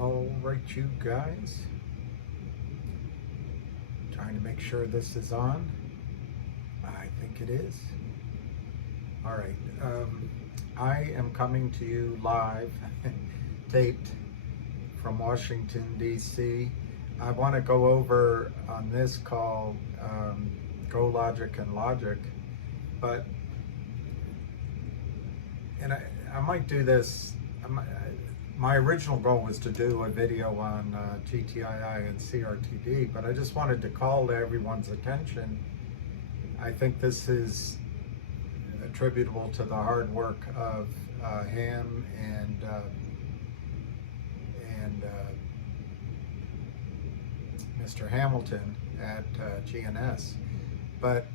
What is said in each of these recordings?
All right, you guys. Trying to make sure this is on. I think it is. All right. I am coming to you live, taped from Washington, D.C. I want to go over on this call GOLQ and lgiq, but I might do this. My original goal was to do a video on GTII and CRTD, but I just wanted to call to everyone's attention. I think this is attributable to the hard work of Ham and Mr. Hamilton at GNS, but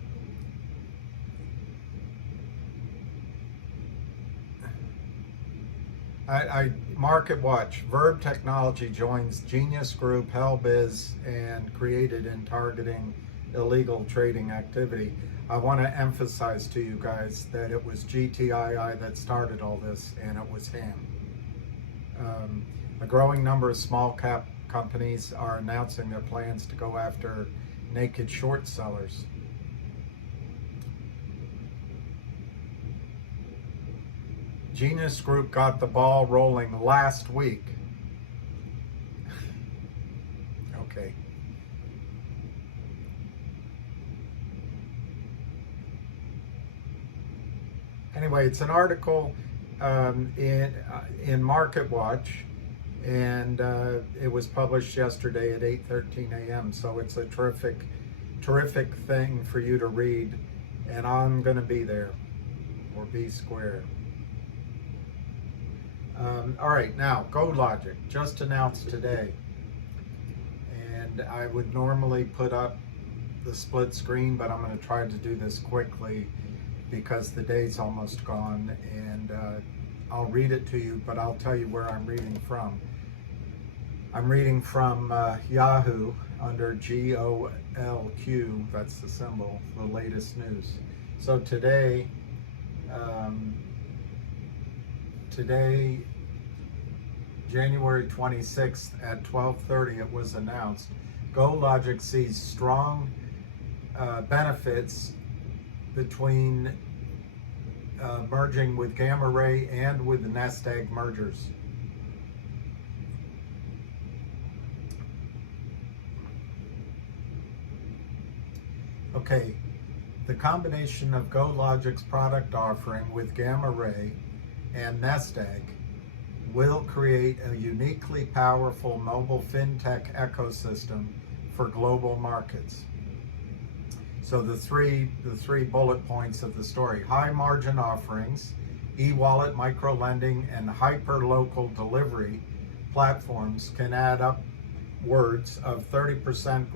I Market Watch, Verb Technology joins Genius Group, Hellbiz, and created in targeting illegal trading activity. I want to emphasize to you guys that it was GTII that started all this, and it was Ham. A growing number of small cap companies are announcing their plans to go after naked short sellers. Genius Group got the ball rolling last week. Okay. Anyway, it's an article in Market Watch, and it was published yesterday at 8:13 a.m. So it's a terrific thing for you to read, and I'm going to be there, or be square. All right, now GOLQ just announced today, and I would normally put up the split screen, but I'm going to try to do this quickly because the day's almost gone, and I'll read it to you, but I'll tell you where I'm reading from. I'm reading from Yahoo under GOLQ, that's the symbol, the latest news. So today, January 26th at 12:30, it was announced GOLQ sees strong benefits between merging with Gamma Ray and with the Nest Egg mergers. Okay, the combination of GOLQ's product offering with Gamma Ray and Nest Egg will create a uniquely powerful mobile fintech ecosystem for global markets. So the three bullet points of the story: high margin offerings, e-wallet, micro-lending, and hyper-local delivery platforms can add upwards of 30%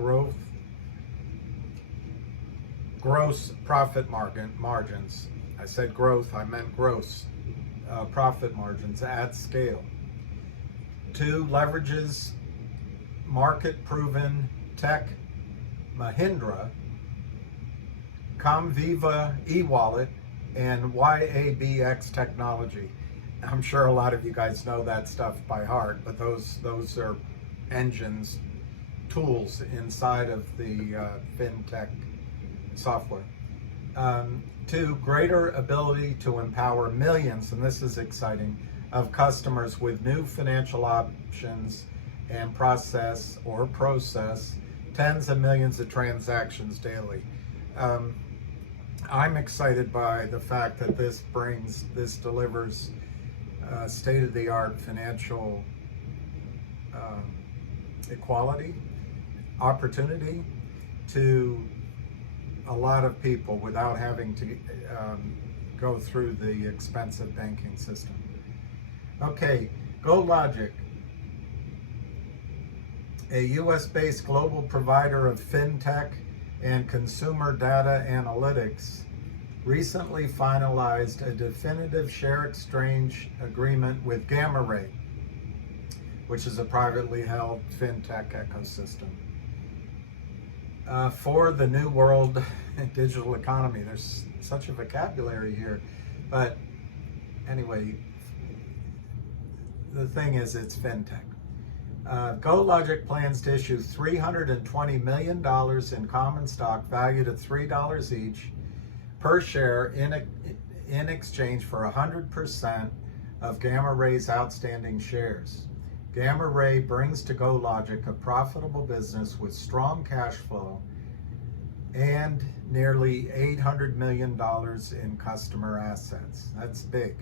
gross profit margins. I said growth, I meant gross profit margins at scale. 2, leverages market-proven tech Mahindra, Comviva e-wallet, and YABX technology. I'm sure a lot of you guys know that stuff by heart, but those are engines, tools inside of the Fintech software. 2, greater ability to empower millions, and this is exciting, of customers with new financial options and process tens of millions of transactions daily. I'm excited by the fact that this delivers state-of-the-art financial equality, opportunity to a lot of people without having to go through the expensive banking system. Okay, GOLQ, a US-based global provider of fintech and consumer data analytics, recently finalized a definitive share exchange agreement with Gamma Ray, which is a privately held fintech ecosystem. For the new world digital economy. There's such a vocabulary here. But anyway, the thing is, it's fintech. GOLQ plans to issue $320 million in common stock valued at $3 each per share in exchange for 100% of Gamma Ray's outstanding shares. Gamma Ray brings to GOLQ a profitable business with strong cash flow and nearly $800 million in customer assets. That's big.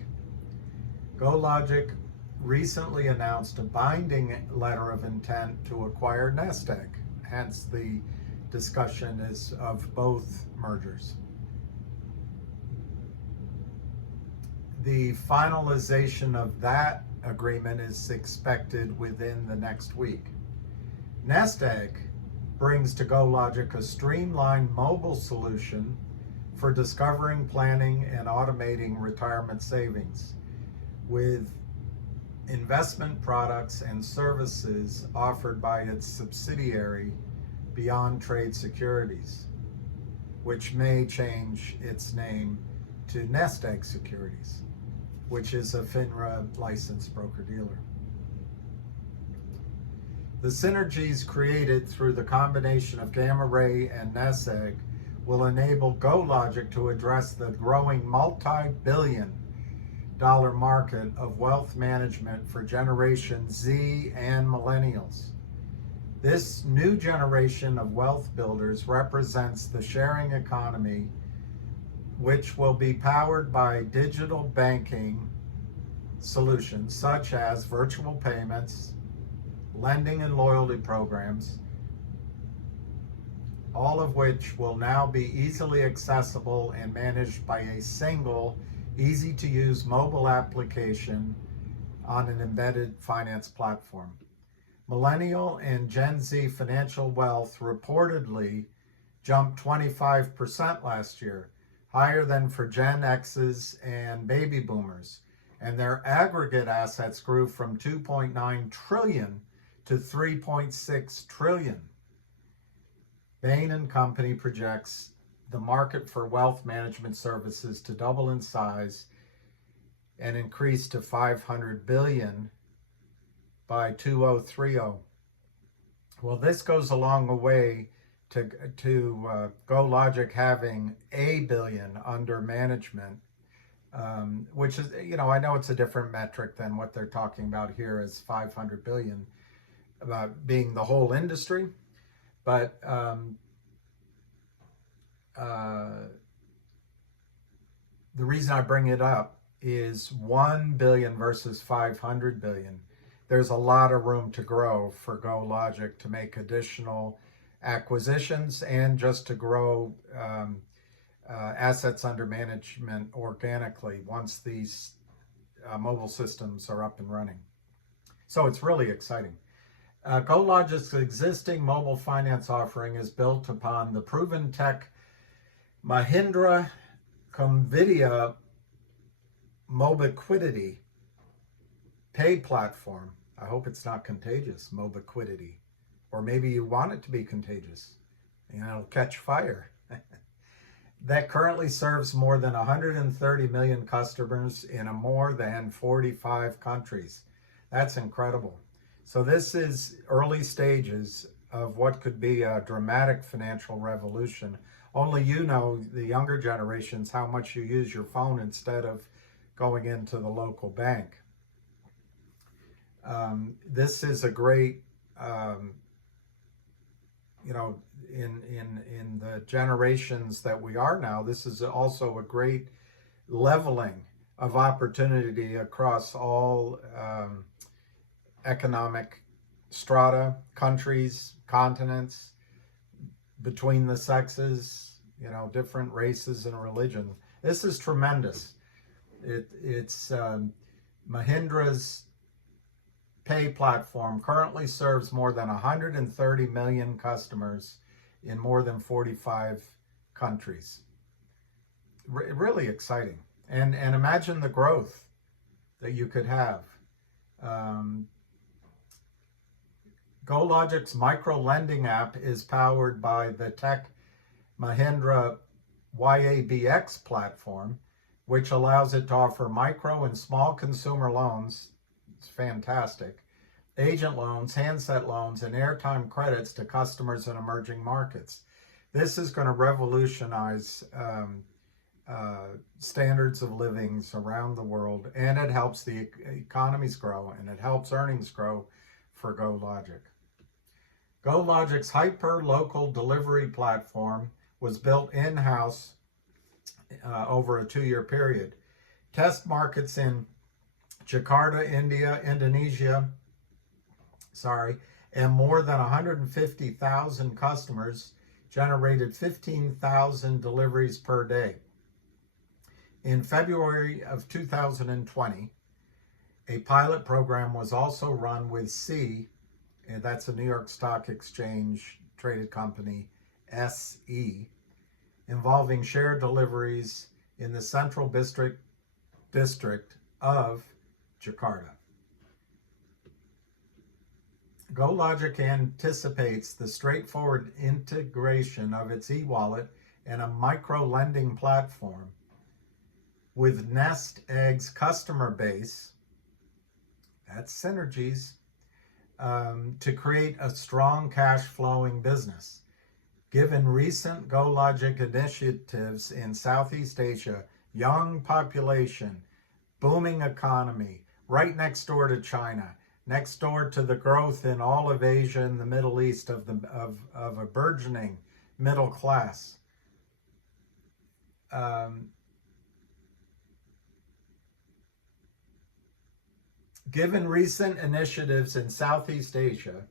GOLQ recently announced a binding letter of intent to acquire Nasdaq, hence the discussion is of both mergers. The finalization of that agreement is expected within the next week. Nasdaq brings to GOLQ a streamlined mobile solution for discovering, planning, and automating retirement savings with investment products and services offered by its subsidiary Beyond Trade Securities, which may change its name to Nasdaq Securities, which is a FINRA licensed broker-dealer. The synergies created through the combination of Gamma Ray and Nasdaq will enable GOLQ to address the growing multi-billion-dollar market of wealth management for Generation Z and Millennials. This new generation of wealth builders represents the sharing economy, which will be powered by digital banking solutions such as virtual payments, lending and loyalty programs, all of which will now be easily accessible and managed by a single, easy-to-use mobile application on an embedded finance platform. Millennial and Gen Z financial wealth reportedly jumped 25% last year, higher than for Gen X's and baby boomers, and their aggregate assets grew from 2.9 trillion to 3.6 trillion. Bain & Company projects the market for wealth management services to double in size and increase to 500 billion by 2030. Well, this goes a long way to GOLQ having $1 billion under management, which is, I know it's a different metric than what they're talking about here as 500 billion, about being the whole industry. But the reason I bring it up is 1 billion versus 500 billion. There's a lot of room to grow for GOLQ to make additional acquisitions and just to grow assets under management organically once these mobile systems are up and running. So it's really exciting. GOLQ's existing mobile finance offering is built upon the proven tech Mahindra Comvidia Mobiquity pay platform. I hope it's not contagious, Mobiquity. Or maybe you want it to be contagious and it'll catch fire. That currently serves more than 130 million customers in more than 45 countries. That's incredible. So this is early stages of what could be a dramatic financial revolution. Only the younger generations, how much you use your phone instead of going into the local bank. This is a great, in the generations that we are now, this is also a great leveling of opportunity across all economic strata, countries, continents, between the sexes, different races and religion. This is tremendous. It's Mahindra's pay platform currently serves more than 130 million customers in more than 45 countries. Really exciting. And imagine the growth that you could have. GOLQ's micro lending app is powered by the tech Mahindra YABX platform, which allows it to offer micro and small consumer loans. It's fantastic. agent loans, handset loans, and airtime credits to customers in emerging markets. This is going to revolutionize standards of livings around the world, and it helps the economies grow, and it helps earnings grow for GOLQ. GOLQ's hyper-local delivery platform was built in-house over a 2-year period. Test markets in Jakarta, India, Indonesia, and more than 150,000 customers generated 15,000 deliveries per day. In February of 2020, a pilot program was also run with C, and that's a New York Stock Exchange traded company, SE, involving shared deliveries in the Central District of Jakarta. GOLQ anticipates the straightforward integration of its e-wallet and a micro-lending platform with Nest Egg's customer base, that's synergies, to create a strong cash-flowing business. Given recent GOLQ initiatives in Southeast Asia, young population, booming economy, right next door to China, next door to the growth in all of Asia and the Middle East of a burgeoning middle class. Given recent initiatives in Southeast Asia,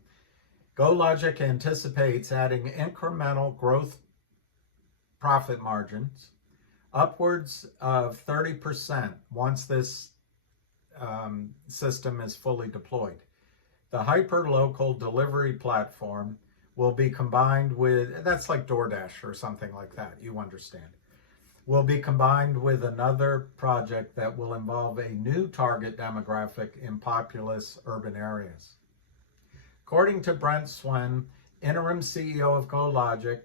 GOLQ anticipates adding incremental growth profit margins upwards of 30% once this system is fully deployed. The hyper-local delivery platform will be combined with, that's like DoorDash or something like that, you understand, will be combined with another project that will involve a new target demographic in populous urban areas. According to Brent Swen, interim CEO of GOLQ,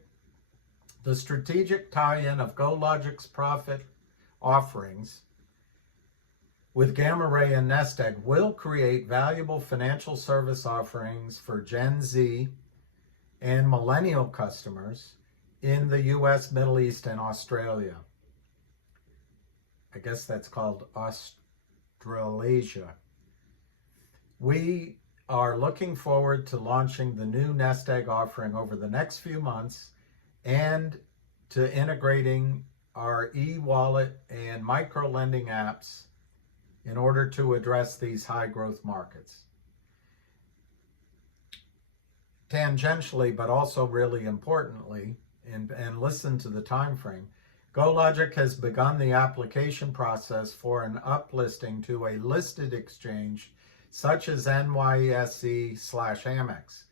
the strategic tie-in of GOLQ's profit offerings with Gamma Ray and Nest Egg will create valuable financial service offerings for Gen Z and millennial customers in the US, Middle East, and Australia. I guess that's called Australasia. We are looking forward to launching the new Nest Egg offering over the next few months and to integrating our e-wallet and micro-lending apps in order to address these high-growth markets. Tangentially, but also really importantly, and listen to the time frame, GOLQ has begun the application process for an uplisting to a listed exchange such as NYSE/Amex.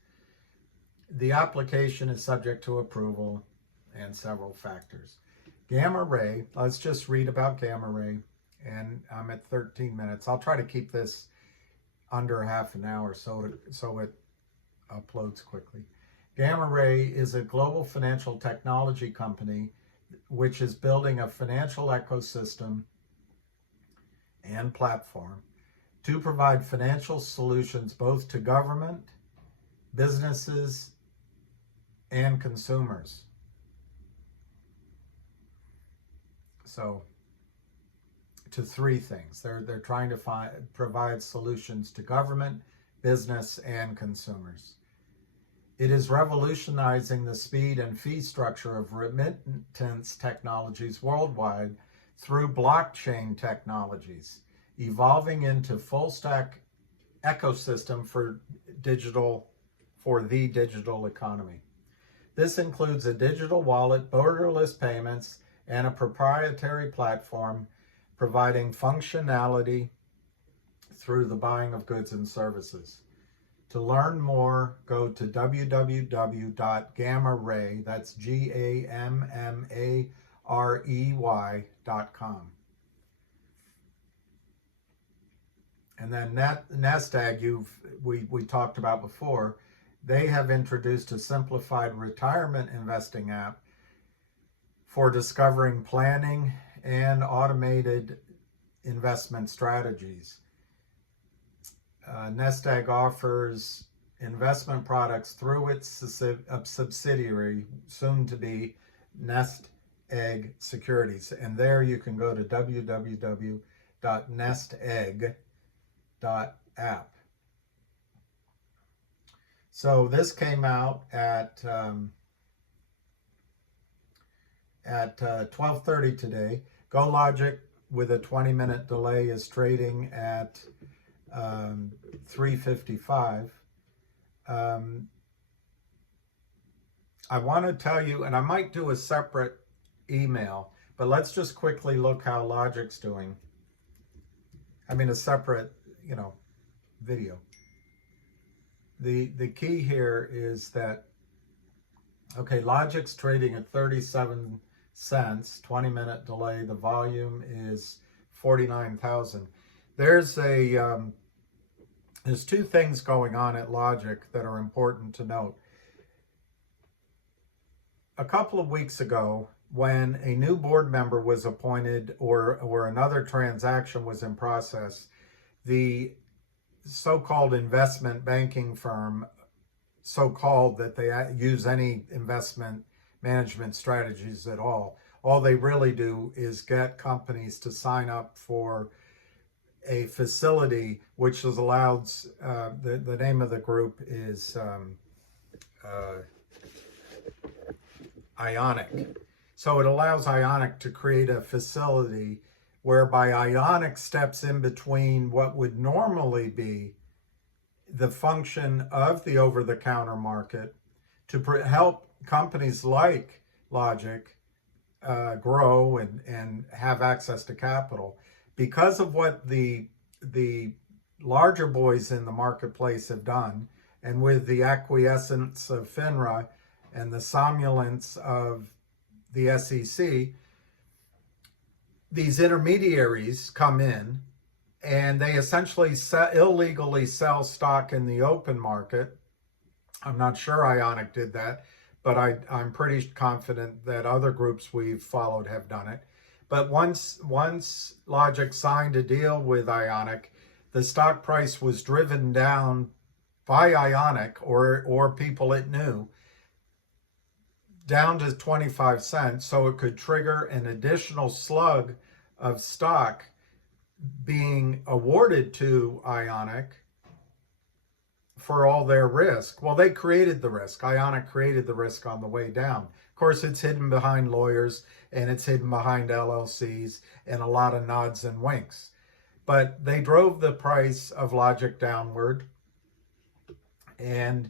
The application is subject to approval and several factors. Gamma Ray, let's just read about Gamma Ray, and I'm at 13 minutes. I'll try to keep this under half an hour so it uploads quickly. Gamma Ray is a global financial technology company which is building a financial ecosystem and platform to provide financial solutions both to government, businesses, and consumers. So, to three things. They're trying to provide solutions to government, business, and consumers. It is revolutionizing the speed and fee structure of remittance technologies worldwide through blockchain technologies, evolving into full-stack ecosystem for the digital economy. This includes a digital wallet, borderless payments, and a proprietary platform providing functionality through the buying of goods and services. To learn more, go to www.gammarey, that's GAMMAREY.com. And then Nest Egg, we talked about before, they have introduced a simplified retirement investing app for discovering, planning, and automated investment strategies. Nest Egg offers investment products through its subsidiary, soon to be Nest Egg Securities. And there you can go to www.nestegg.app. So this came out at 12:30 today. GOLQ with a 20-minute delay is trading at 355. I want to tell you, and I might do a separate email, but let's just quickly look how Logic's doing. I mean, a separate, video. The key here is that, okay, Logic's trading at 37 cents, 20-minute delay. The volume is 49,000. There's two things going on at Logic that are important to note. A couple of weeks ago, when a new board member was appointed or another transaction was in process, the so-called investment banking firm, so-called that they use any investment management strategies at all they really do is get companies to sign up for a facility which is allowed, the name of the group is Ionic. So it allows Ionic to create a facility whereby Ionic steps in between what would normally be the function of the over-the-counter market to help companies like Logic grow and have access to capital. Because of what the larger boys in the marketplace have done, and with the acquiescence of FINRA and the somnolence of the SEC, these intermediaries come in and they essentially illegally sell stock in the open market. I'm not sure Ionic did that, but I'm pretty confident that other groups we've followed have done it. But once Logic signed a deal with Ionic, the stock price was driven down by Ionic or people it knew down to 25 cents, so it could trigger an additional slug of stock being awarded to Ionic for all their risk. Well, they created the risk. Ionic created the risk on the way down. Of course, it's hidden behind lawyers and it's hidden behind LLCs and a lot of nods and winks. But they drove the price of Logic downward, and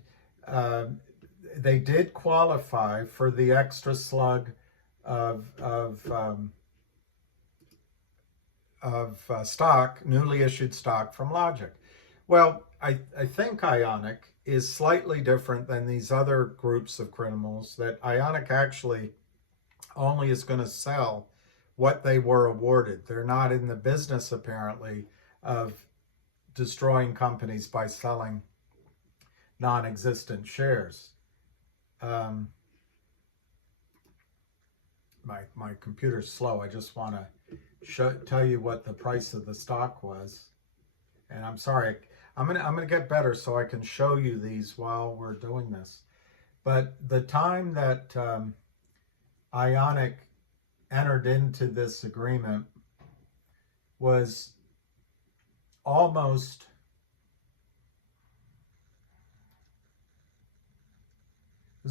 they did qualify for the extra slug of stock, newly issued stock from Logic. Well, I think Ionic is slightly different than these other groups of criminals, that Ionic actually only is going to sell what they were awarded. They're not in the business, apparently, of destroying companies by selling non-existent shares. My computer's slow. I just want to tell you what the price of the stock was. And I'm sorry, I'm gonna get better so I can show you these while we're doing this. But the time that Ionic entered into this agreement was almost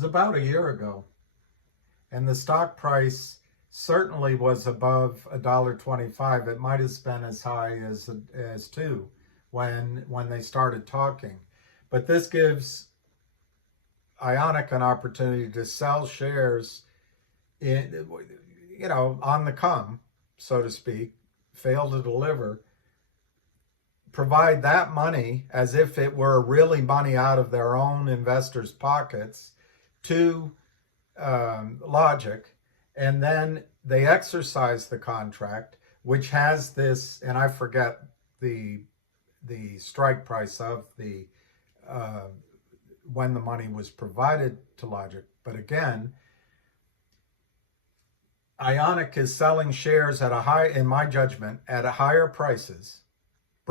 about a year ago, and the stock price certainly was above $1.25. It might have been as high as $2 when they started talking. But this gives Ionic an opportunity to sell shares in, on the come, so to speak, fail to deliver, provide that money as if it were really money out of their own investors' pockets to Logic, and then they exercise the contract, which has this, and I forget the strike price of the when the money was provided to Logic. But again, Ionic is selling shares at in my judgment, at higher prices,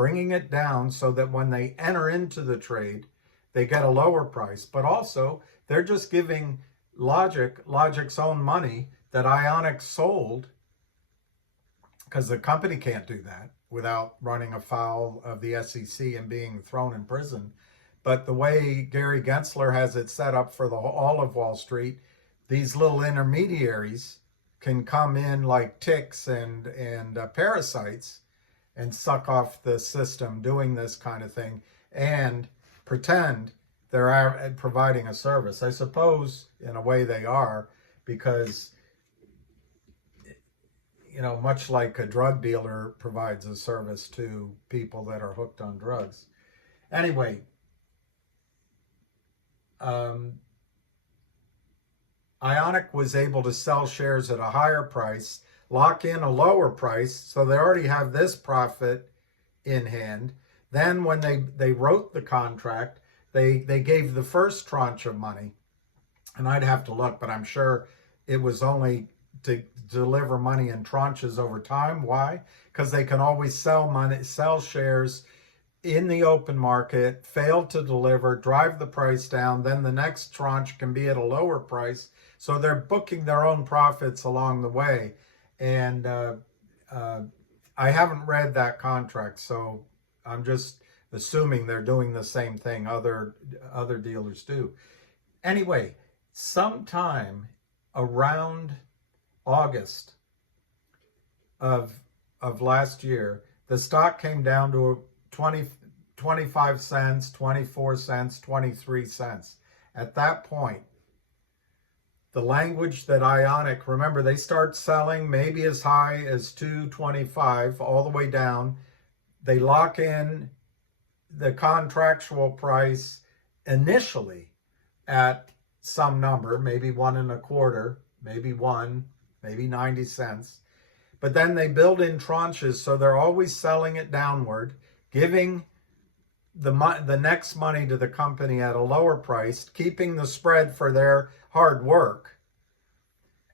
bringing it down so that when they enter into the trade, they get a lower price. But also, they're just giving Logic's own money that Ionic sold, because the company can't do that without running afoul of the SEC and being thrown in prison. But the way Gary Gensler has it set up for all of Wall Street, these little intermediaries can come in like ticks and parasites and suck off the system doing this kind of thing and pretend they're providing a service. I suppose in a way they are, because, you know, much like a drug dealer provides a service to people that are hooked on drugs. Anyway, Ionic was able to sell shares at a higher price, lock in a lower price, so they already have this profit in hand. Then when they wrote the contract, they gave the first tranche of money, and I'd have to look, but I'm sure it was only to deliver money in tranches over time. Why? Because they can always sell shares in the open market, fail to deliver, drive the price down, then the next tranche can be at a lower price. So they're booking their own profits along the way. And I haven't read that contract, so I'm just assuming they're doing the same thing other dealers do. Anyway, sometime around August of last year, the stock came down to 25 cents, 24 cents, 23 cents. At that point, the language that Ionic, remember, they start selling maybe as high as $2.25 all the way down. They lock in the contractual price initially at some number, maybe 1.25, maybe 1, maybe 90 cents. But then they build in tranches, so they're always selling it downward, giving the next money to the company at a lower price, keeping the spread for their hard work.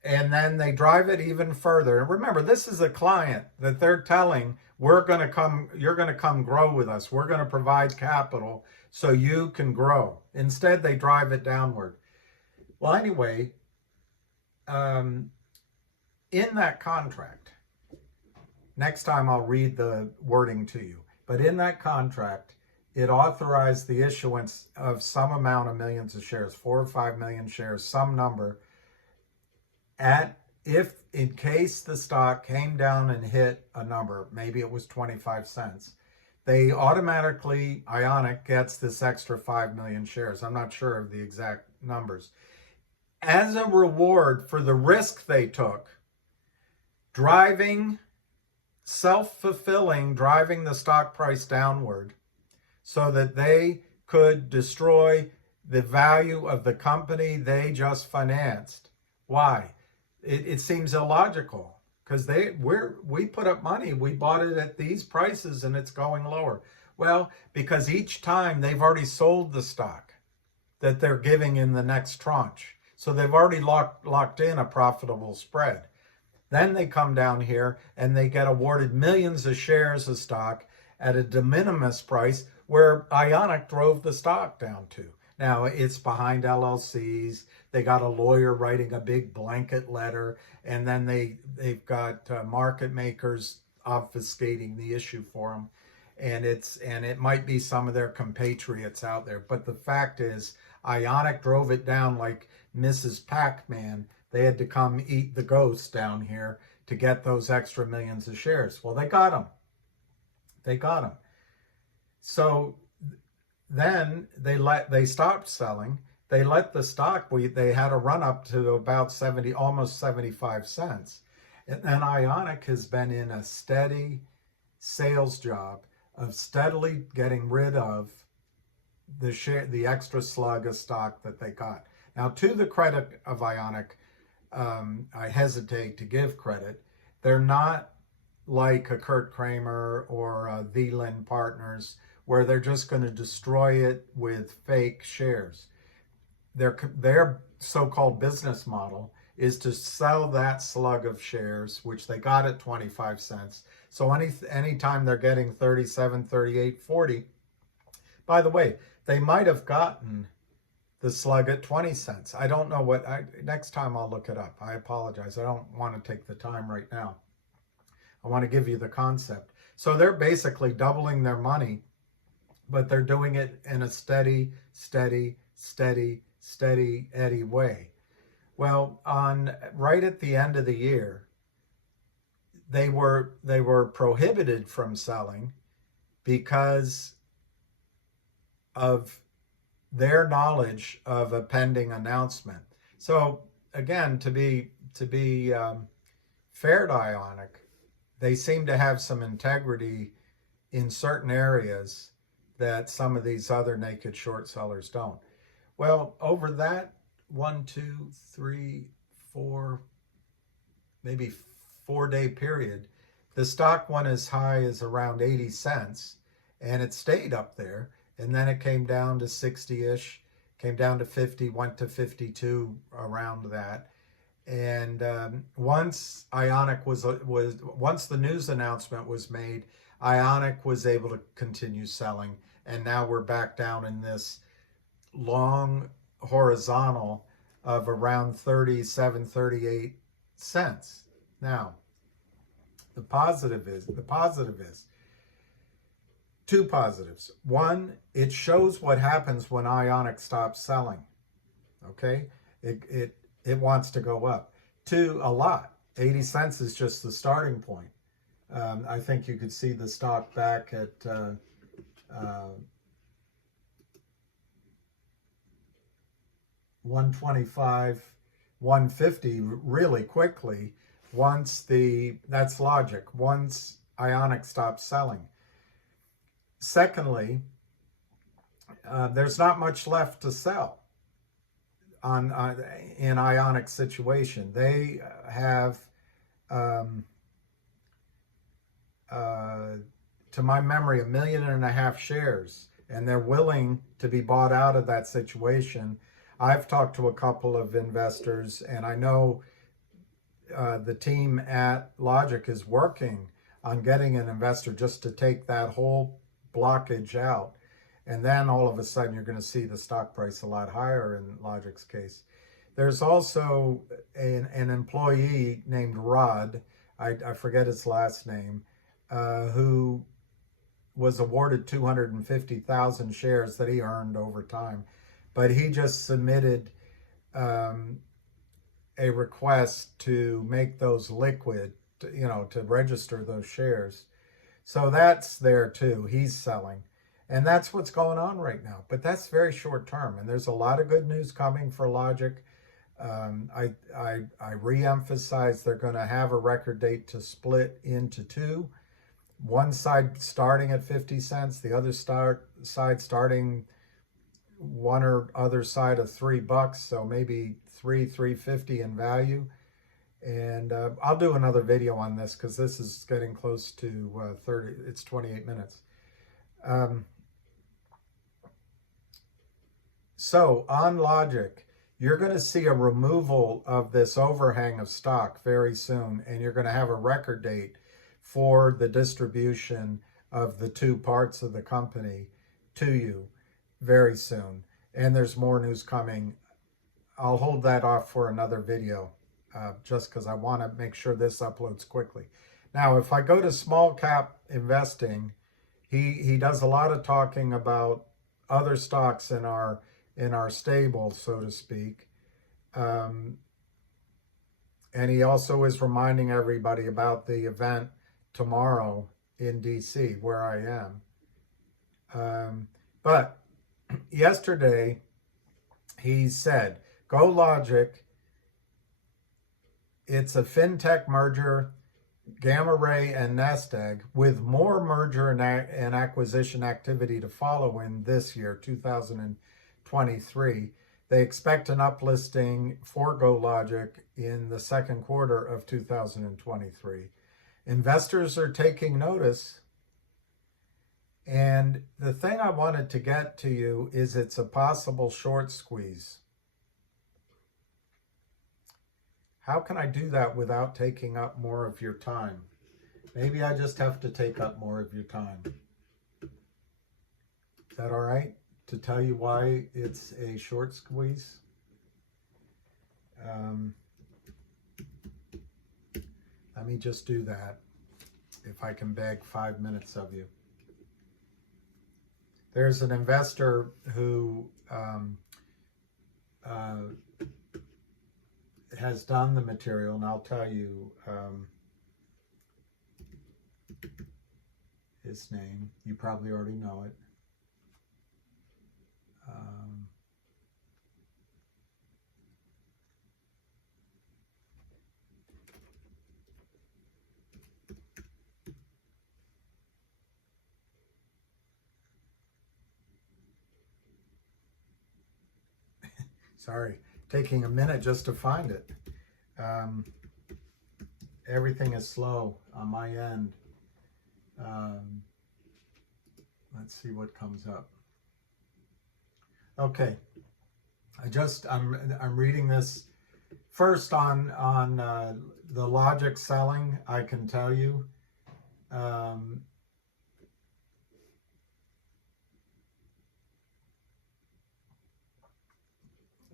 And then they drive it even further. And remember, this is a client that they're telling, you're going to come grow with us. We're going to provide capital so you can grow. Instead, they drive it downward. Well, anyway, in that contract, next time I'll read the wording to you, but in that contract, it authorized the issuance of some amount of millions of shares, 4 or 5 million shares, some number, if in case the stock came down and hit a number, maybe it was 25 cents, they automatically, Ionic gets this extra 5 million shares. I'm not sure of the exact numbers. As a reward for the risk they took, self-fulfilling, driving the stock price downward so that they could destroy the value of the company they just financed. Why? It seems illogical, because we put up money, we bought it at these prices and it's going lower. Well, because each time they've already sold the stock that they're giving in the next tranche. So they've already locked in a profitable spread. Then they come down here and they get awarded millions of shares of stock at a de minimis price where Ionic drove the stock down to. Now, it's behind LLCs. They got a lawyer writing a big blanket letter, and then they've got market makers obfuscating the issue for them. And it might be some of their compatriots out there. But the fact is, Ionic drove it down like Mrs. Pac-Man. They had to come eat the ghosts down here to get those extra millions of shares. Well, they got them. They got them. So then they stopped selling. They let the stock, they had a run up to about 70, almost 75 cents. And then Ionic has been in a steady sales job of steadily getting rid of the extra slug of stock that they got. Now, to the credit of Ionic, I hesitate to give credit. They're not like a Kurt Kramer or the Lynn Partners, where they're just going to destroy it with fake shares. Their so-called business model is to sell that slug of shares, which they got at 25 cents, So anytime they're getting 37, 38, 40, by the way, they might have gotten the slug at 20 cents. I don't know what, next time I'll look it up. I apologize. I don't want to take the time right now. I want to give you the concept. So they're basically doubling their money, but they're doing it in a steady Eddie way. Well, right at the end of the year, they were prohibited from selling because of their knowledge of a pending announcement. So again, to be fair to Ionic, they seem to have some integrity in certain areas that some of these other naked short sellers don't. Well, over that 1, 2, 3, 4, maybe 4-day period, the stock went as high as around 80 cents, and it stayed up there, and then it came down to 60-ish, came down to 50, went to 52 around that. And once once the news announcement was made, Ionic was able to continue selling, and now we're back down in this long horizontal of around 37, 38 cents. Now, the positive is two positives. One, it shows what happens when Ionic stops selling. Okay, it wants to go up. Two, a lot. 80 cents is just the starting point. I think you could see the stock back at 125, 150 really quickly that's logic, once Ionic stops selling. Secondly, there's not much left to sell in Ionic's situation. They have, to my memory, 1.5 million shares, and they're willing to be bought out of that situation. I've talked to a couple of investors, and I know the team at lgiq is working on getting an investor just to take that whole blockage out. And then all of a sudden you're going to see the stock price a lot higher in lgiq's case. There's also an employee named Rod, I forget his last name, who was awarded 250,000 shares that he earned over time. But he just submitted a request to make those liquid, to register those shares. So that's there too. He's selling. And that's what's going on right now. But that's very short term. And there's a lot of good news coming for lgiq. I re-emphasize they're going to have a record date to split into two. One side starting at 50 cents, the other side starting one or other side of $3, so maybe $3.50 in value. And I'll do another video on this because this is getting close to 30. It's 28 minutes. So on lgiq, you're going to see a removal of this overhang of stock very soon, and you're going to have a record date for the distribution of the two parts of the company to you very soon. And there's more news coming. I'll hold that off for another video just because I want to make sure this uploads quickly. Now, if I go to small cap investing, he does a lot of talking about other stocks in our stable, so to speak. And he also is reminding everybody about the event tomorrow in DC, where I am. But yesterday, he said, go lgiq, it's a fintech merger, Gamma Ray and Nest Egg, with more merger and acquisition activity to follow in this year, 2023. They expect an uplisting for GOLQ in the second quarter of 2023. Investors are taking notice. And the thing I wanted to get to you is it's a possible short squeeze. How can I do that without taking up more of your time? Maybe I just have to take up more of your time. Is that all right? To tell you why it's a short squeeze? Let me just do that. If I can beg 5 minutes of you. There's an investor who has done the material, and I'll tell you his name. You probably already know it. Sorry, taking a minute just to find it. Everything is slow on my end. Let's see what comes up. Okay, I'm reading this first on the logic selling. I can tell you.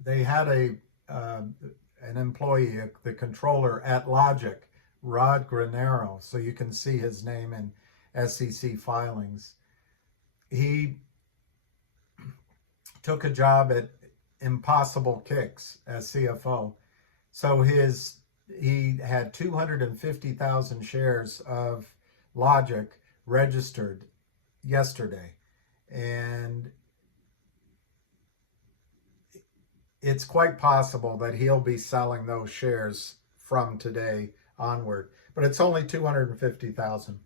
They had an employee, the controller at Logic, Rod Granero, so you can see his name in SEC filings. He took a job at Impossible Kicks as CFO. So he had 250,000 shares of Logic registered yesterday. And it's quite possible that he'll be selling those shares from today onward, but it's only 250,000.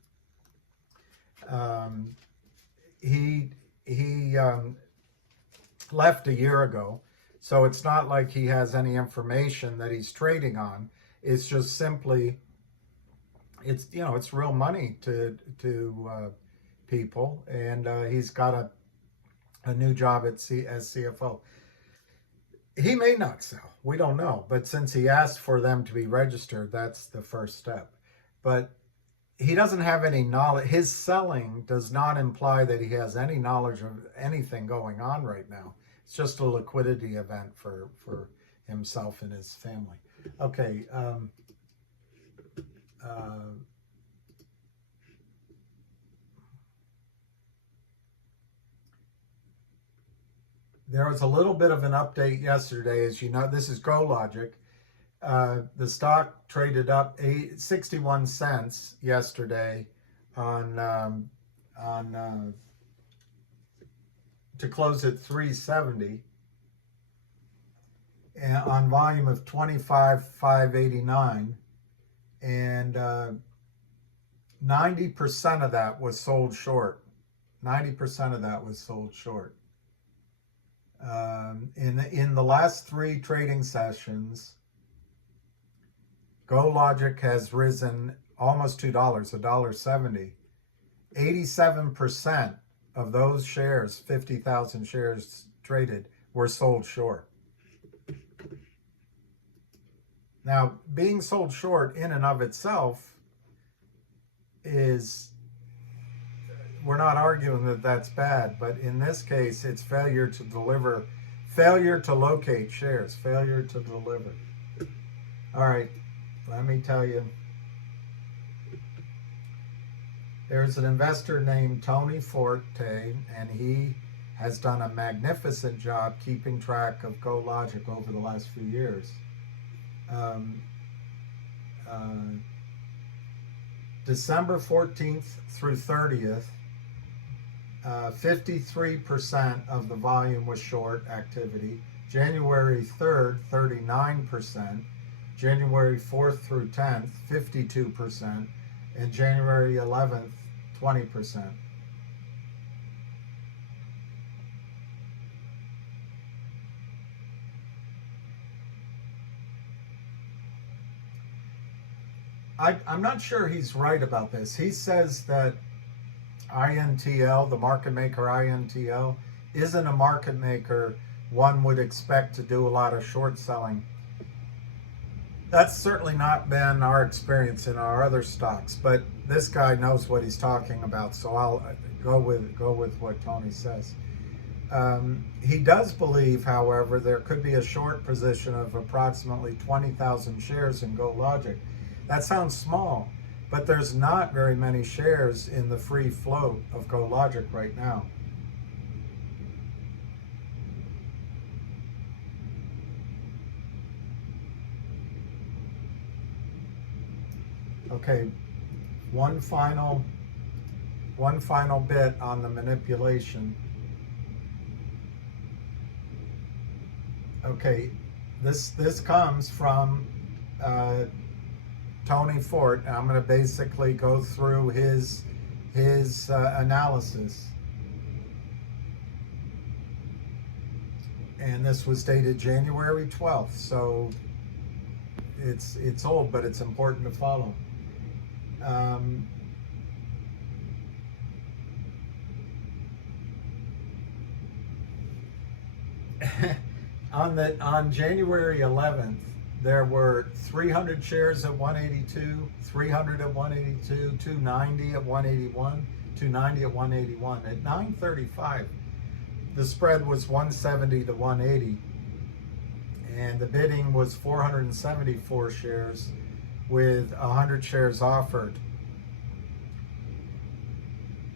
He left a year ago, so it's not like he has any information that he's trading on. It's just simply, it's real money to people, and he's got a new job as CFO. He may not sell. We don't know. But since he asked for them to be registered, that's the first step. But he doesn't have any knowledge. His selling does not imply that he has any knowledge of anything going on right now. It's just a liquidity event for himself and his family. Okay. There was a little bit of an update yesterday. As you know, this is GOLQ. The stock traded up 61 cents yesterday on to close at 370 and on volume of 25,589, and 90% of that was sold short. 90% of that was sold short. In the last 3 trading sessions, GOLQ has risen almost $2, $1.70. 87% of those shares, 50,000 shares traded, were sold short. Now, being sold short in and of itself is, we're not arguing that that's bad, but in this case, it's failure to deliver, failure to locate shares, failure to deliver. All right, let me tell you. There's an investor named Tony Forte, and he has done a magnificent job keeping track of GOLQ over the last few years. December 14th through 30th, 53% of the volume was short activity. January 3rd, 39%. January 4th through 10th, 52%. And January 11th, 20%. I'm not sure he's right about this. He says that INTL, the market maker INTL, isn't a market maker one would expect to do a lot of short selling. That's certainly not been our experience in our other stocks, but this guy knows what he's talking about, so I'll go with what Tony says. He does believe, however, there could be a short position of approximately 20,000 shares in GOLQ. That sounds small, but there's not very many shares in the free float of GOLQ right now. Okay, one final bit on the manipulation. Okay, this comes from Tony Fort. I'm going to basically go through his analysis, and this was dated January 12th. So it's old, but it's important to follow. On January 11th, there were 300 shares at 182, 300 at 182, 290 at 181, 290 at 181. At 9:35, the spread was 170 to 180, and the bidding was 474 shares with 100 shares offered.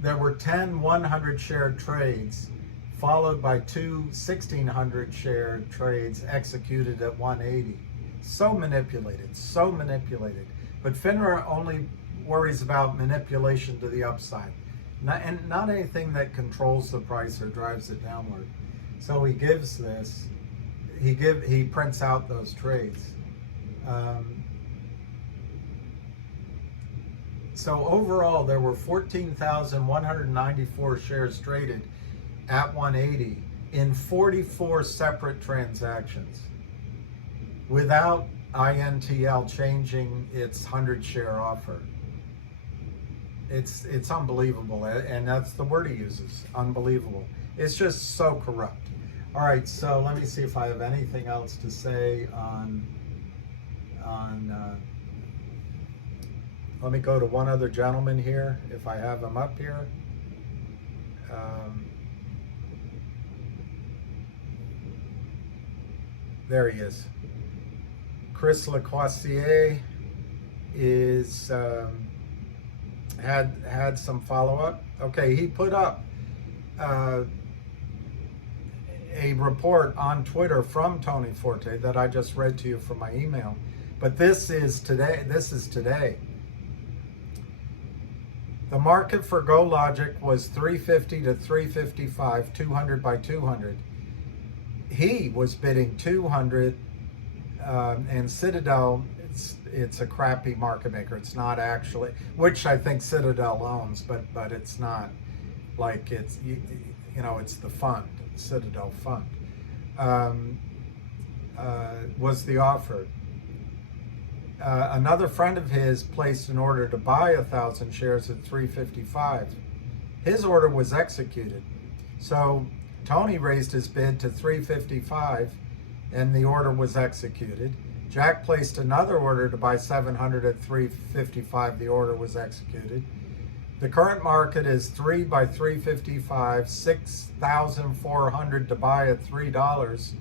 There were 10 100 share trades, followed by 2 1,600 share trades executed at 180. So manipulated. But FINRA only worries about manipulation to the upside, not anything that controls the price or drives it downward. So he gives this, he prints out those trades. So overall, there were 14,194 shares traded at 180 in 44 separate transactions, without INTL changing its 100 share offer. It's unbelievable, and that's the word he uses, unbelievable. It's just so corrupt. All right, so let me see if I have anything else to say on let me go to one other gentleman here, if I have him up here. There he is. Chris Lecoisier is had some follow-up. Okay, he put up a report on Twitter from Tony Forte that I just read to you from my email. But this is today. The market for GOLQ was 350 to 355, 200 by 200. He was bidding 200, and Citadel, it's a crappy market maker. It's not actually, which I think Citadel owns, but it's not like it's, it's the fund, Citadel fund, was the offer. Another friend of his placed an order to buy 1,000 shares at 355. His order was executed. So Tony raised his bid to 355 and the order was executed. Jack placed another order to buy 700 at 355. The order was executed. The current market is 3 by 355, 6,400 to buy at $3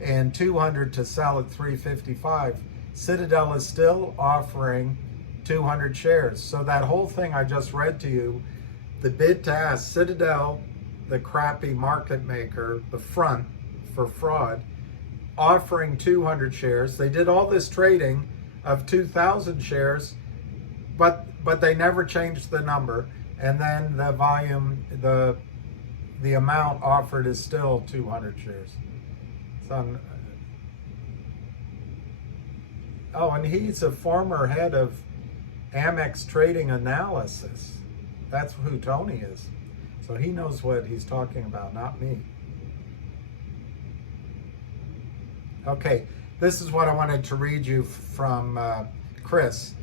and 200 to sell at 355. Citadel is still offering 200 shares. So that whole thing I just read to you, the bid to ask, Citadel, the crappy market maker, the front for fraud, offering 200 shares. They did all this trading of 2,000 shares, but they never changed the number. And then the volume, the amount offered is still 200 shares. So, oh, and he's a former head of Amex Trading Analysis. That's who Tony is. So he knows what he's talking about, not me. Okay, this is what I wanted to read you from Chris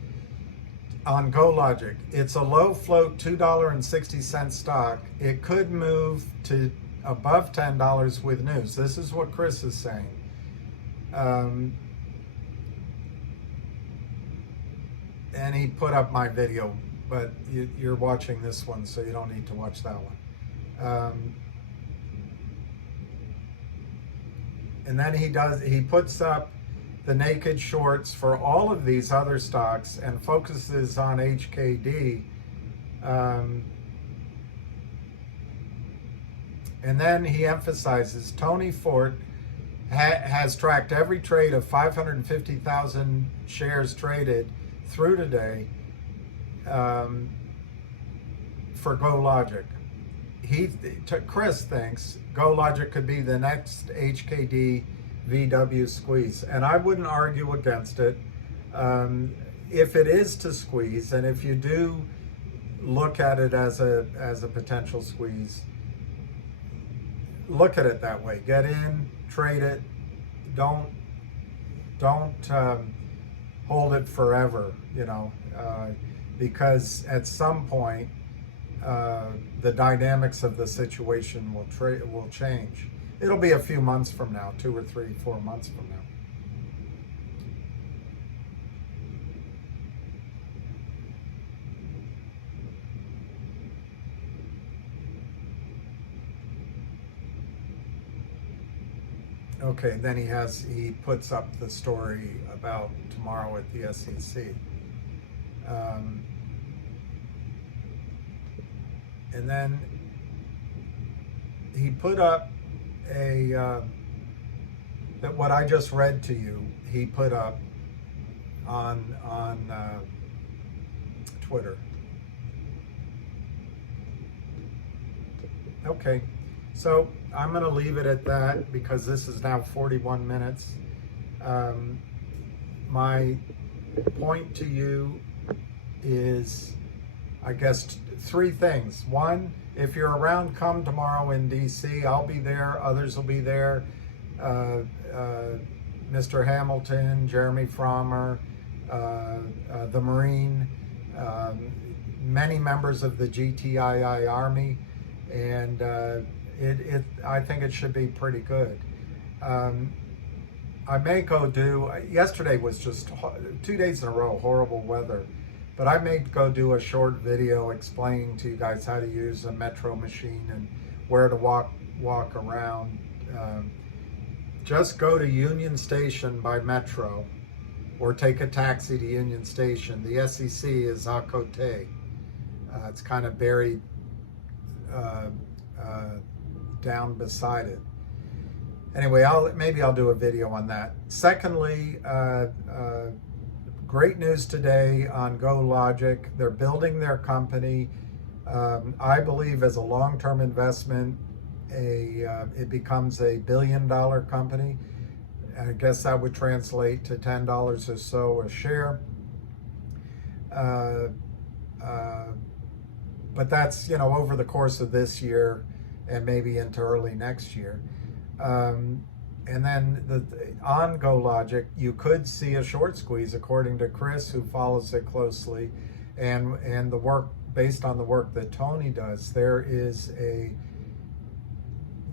on GOLQ. It's a low float $2.60 stock. It could move to above $10 with news. This is what Chris is saying. And he put up my video but you're watching this one, so you don't need to watch that one. And then he puts up the naked shorts for all of these other stocks and focuses on HKD. And then he emphasizes Tony Fort has tracked every trade of 550,000 shares traded through today for GOLQ. Chris thinks GOLQ could be the next HKD VW squeeze, and I wouldn't argue against it. If it is to squeeze, and if you do look at it as a potential squeeze, look at it that way. Get in, trade it. Don't hold it forever, because at some point the dynamics of the situation will change. It'll be a few months from now, 2 or 3, 4 months from now. Okay, then he puts up the story about tomorrow at the SEC. And then he put up that what I just read to you, he put up on Twitter. Okay, so I'm going to leave it at that because this is now 41 minutes. My point to you is, I guess, 3 things. One, if you're around, come tomorrow in DC. I'll be there. Others will be there. Mr. Hamilton, Jeremy Frommer, the Marine, many members of the GTII Army, and I think it should be pretty good. I may go do, yesterday was just 2 days in a row, horrible weather. But I may go do a short video explaining to you guys how to use a Metro machine and where to walk around. Just go to Union Station by Metro or take a taxi to Union Station. The SEC is à côté. It's kind of buried down beside it. Anyway, maybe I'll do a video on that. Secondly, great news today on GOLQ. They're building their company. I believe as a long-term investment, it becomes a billion-dollar company. I guess that would translate to $10 or so a share. But that's, over the course of this year and maybe into early next year. And then on GOLQ, you could see a short squeeze, according to Chris, who follows it closely, and the work, based on the work that Tony does, there is a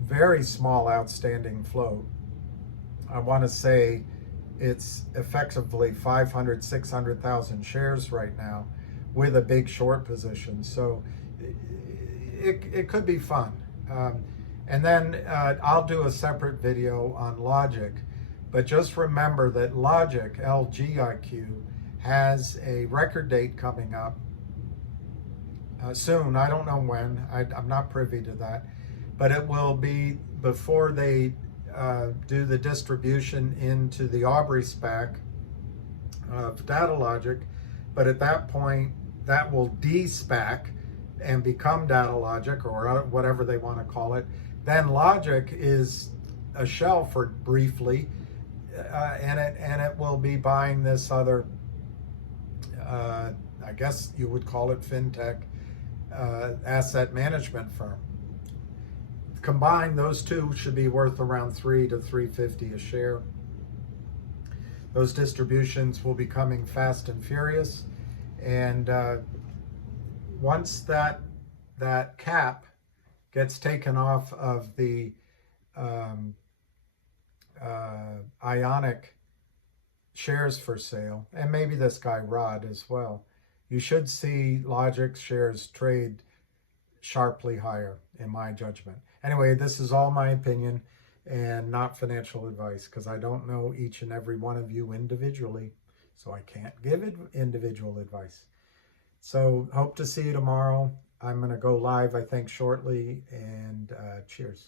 very small outstanding float. I want to say it's effectively 500, 600,000 shares right now with a big short position. So it could be fun. And then I'll do a separate video on lgiq, but just remember that lgiq, lgiq, has a record date coming up soon. I don't know when. I'm not privy to that, but it will be before they do the distribution into the Aubrey SPAC of DataLogic. But at that point, that will de-SPAC and become DataLogic, or whatever they want to call it. Then lgiq is a shell for briefly, and it will be buying this other, I guess you would call it Fintech, asset management firm. Combined, those two should be worth around $3 to $3.50 a share. Those distributions will be coming fast and furious, and once that cap gets taken off of the Ionic shares for sale, and maybe this guy Rod as well, you should see Logix shares trade sharply higher, in my judgment. Anyway, this is all my opinion and not financial advice, because I don't know each and every one of you individually, so I can't give individual advice. So hope to see you tomorrow. I'm going to go live, I think, shortly, and cheers.